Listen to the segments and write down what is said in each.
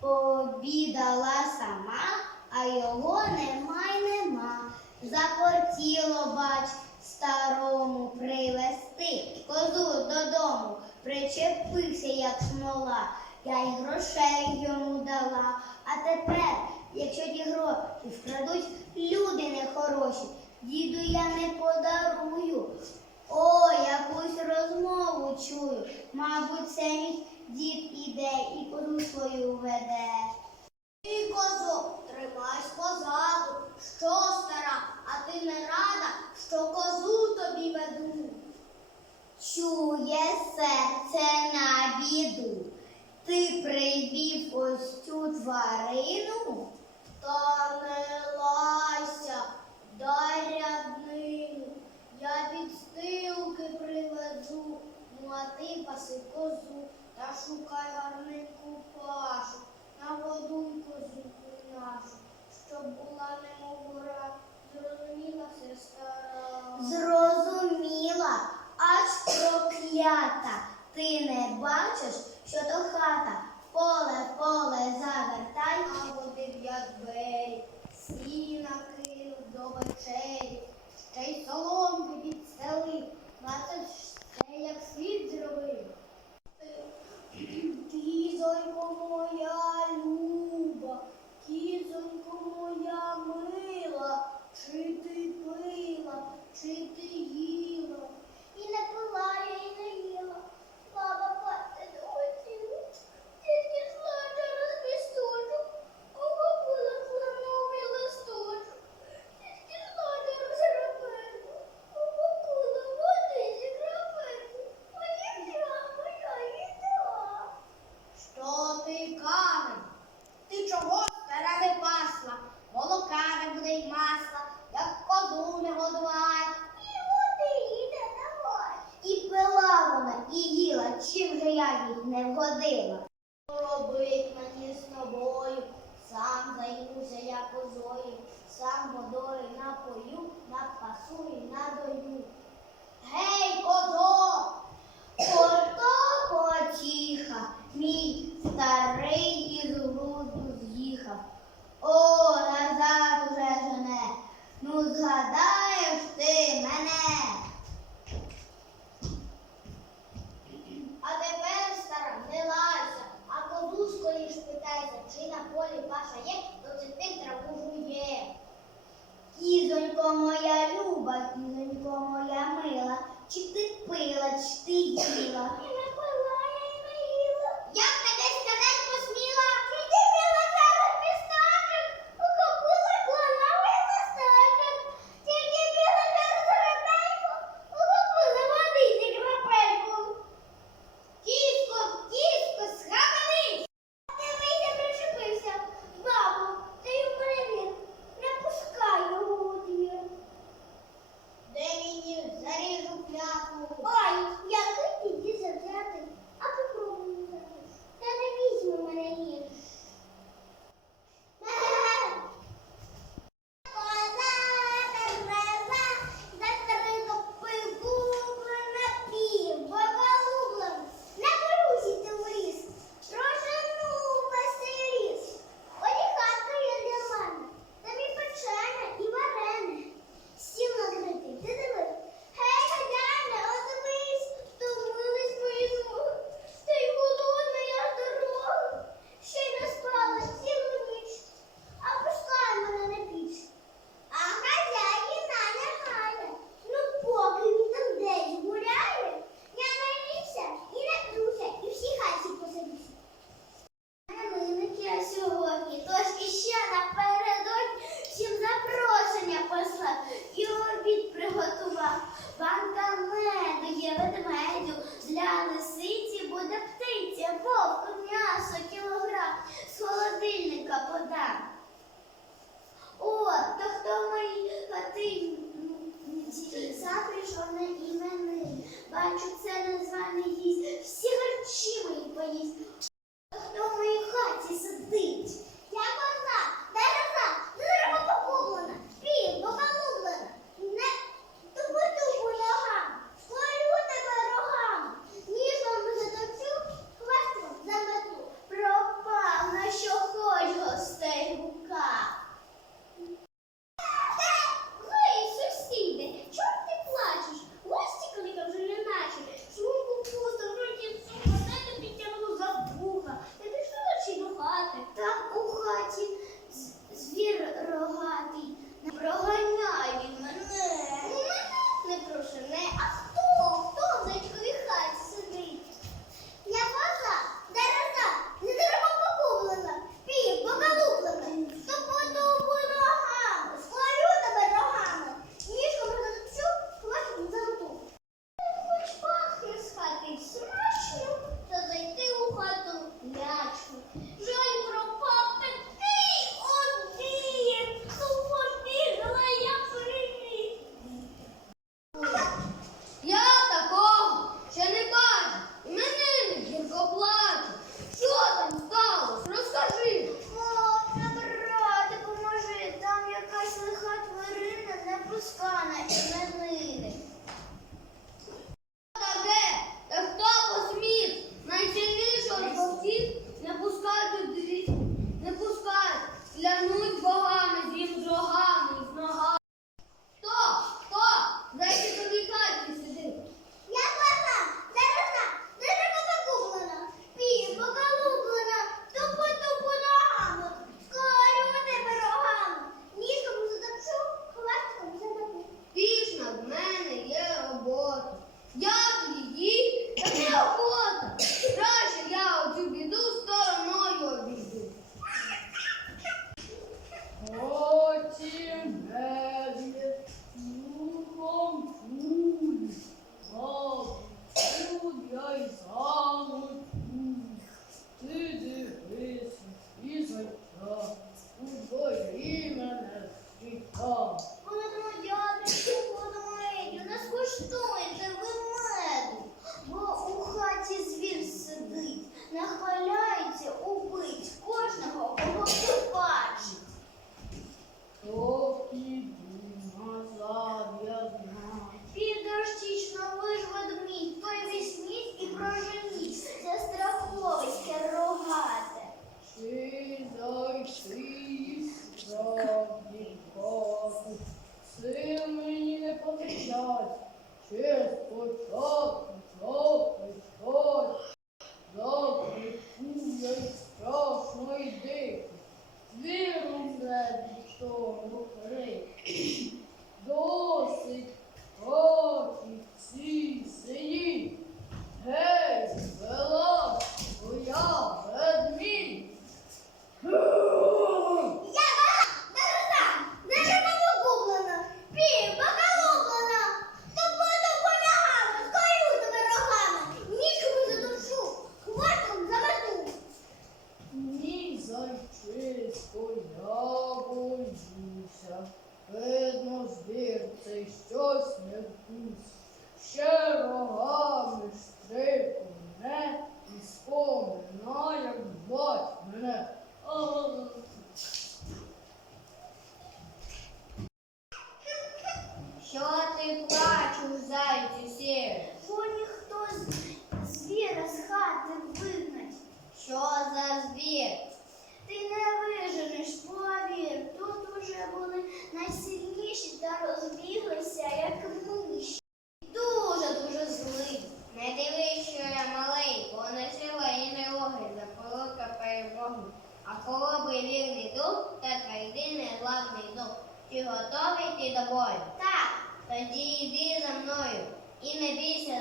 Пообідала сама, а його нема й нема. Закортіло, бач, старому привезти козу додому, причепився, як смола. Я й грошей йому дала. А тепер, якщо ті гроші вкрадуть люди нехороші, діду я не подарую. Розмову чую. Мабуть, це мій дід іде і козу свою веде. Ти, козо, тримайся позаду. Що стара, а ти не рада, що козу тобі веду. Чує серце на біду. Ти привів ось цю тварину? Та не лайся, дай ряднину. Я підстилки приведу, ну а ти паси козу та шукай гарненьку пашу, на воду козу нашу, щоб була немов гора, їй не вгодила. Робить мені з тобою, сам займуся я козою, сам водою напою, напасую, надою. Гей, козо! Ото потіха, мій старий із груду з'їхав. Szczęśliwa.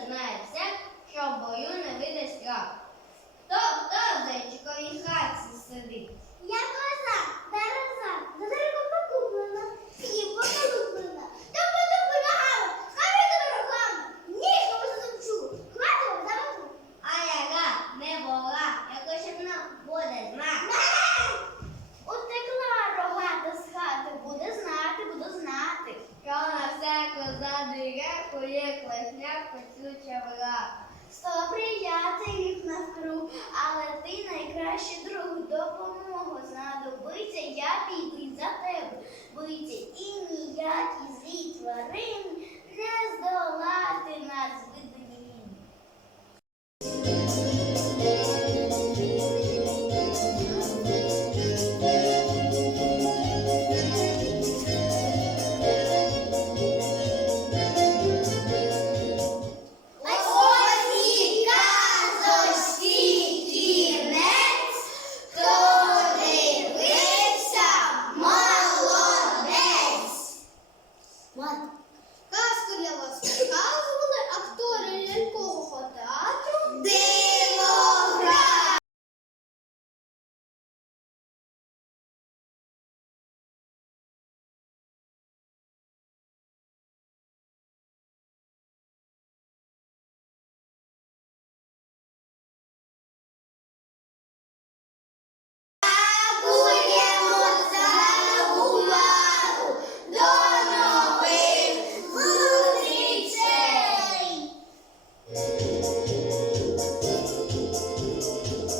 знає все, що в бою не вийде страх. Хто, хто в зайчиковій сидить? Я коза, береза. боїться я бідний за тебе, боїться і ніякі злі тварини не здолають.